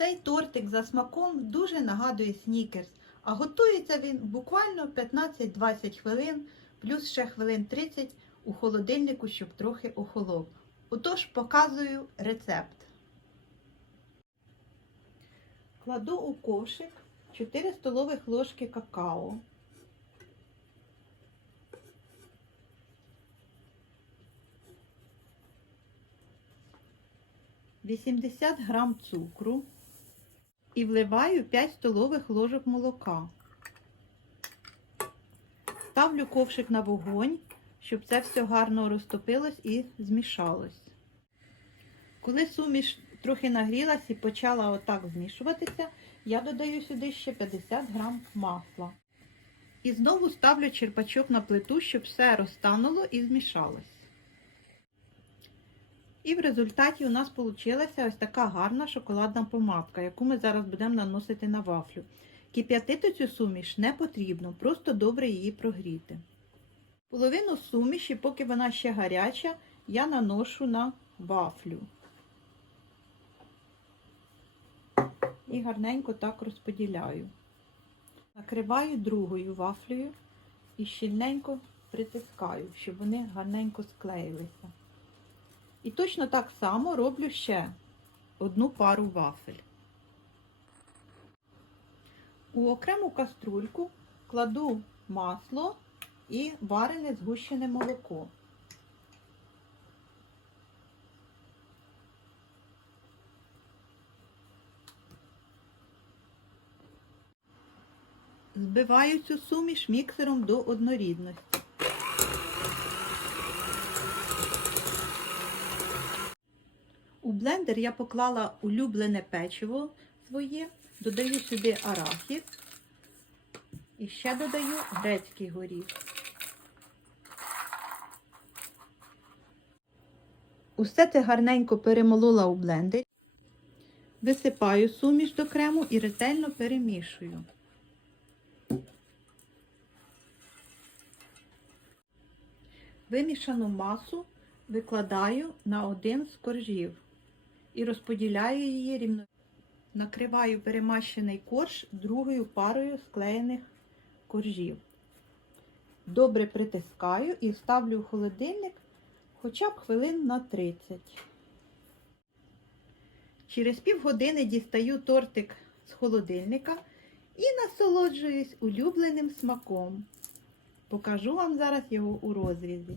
Цей тортик за смаком дуже нагадує снікерс, а готується він буквально 15-20 хвилин, плюс ще хвилин 30 у холодильнику, щоб трохи охолов. Отож, показую рецепт. Кладу у ковшик 4 столових ложки какао. Вісімдесят грам цукру і вливаю 5 столових ложок молока. Ставлю ковшик на вогонь, щоб це все гарно розтопилось і змішалось. Коли суміш трохи нагрілась і почала отак змішуватися, я додаю сюди ще 50 грам масла. І знову ставлю черпачок на плиту, щоб все розтануло і змішалось. І в результаті у нас вийшла ось така гарна шоколадна помадка, яку ми зараз будемо наносити на вафлю. Кип'ятити цю суміш не потрібно, просто добре її прогріти. Половину суміші, поки вона ще гаряча, я наношу на вафлю. І гарненько так розподіляю. Накриваю другою вафлею і щільненько притискаю, щоб вони гарненько склеїлися. І точно так само роблю ще одну пару вафель. У окрему каструльку кладу масло і варене згущене молоко. Збиваю цю суміш міксером до однорідності. У блендер я поклала улюблене печиво своє, додаю сюди арахіс і ще додаю грецький горіх. Усе це гарненько перемолола у блендері, висипаю суміш до крему і ретельно перемішую. Вимішану масу викладаю на один з коржів і розподіляю її рівно. Накриваю перемащений корж другою парою склеєних коржів. Добре притискаю і ставлю в холодильник хоча б хвилин на 30. Через півгодини дістаю тортик з холодильника і насолоджуюсь улюбленим смаком. Покажу вам зараз його у розрізі.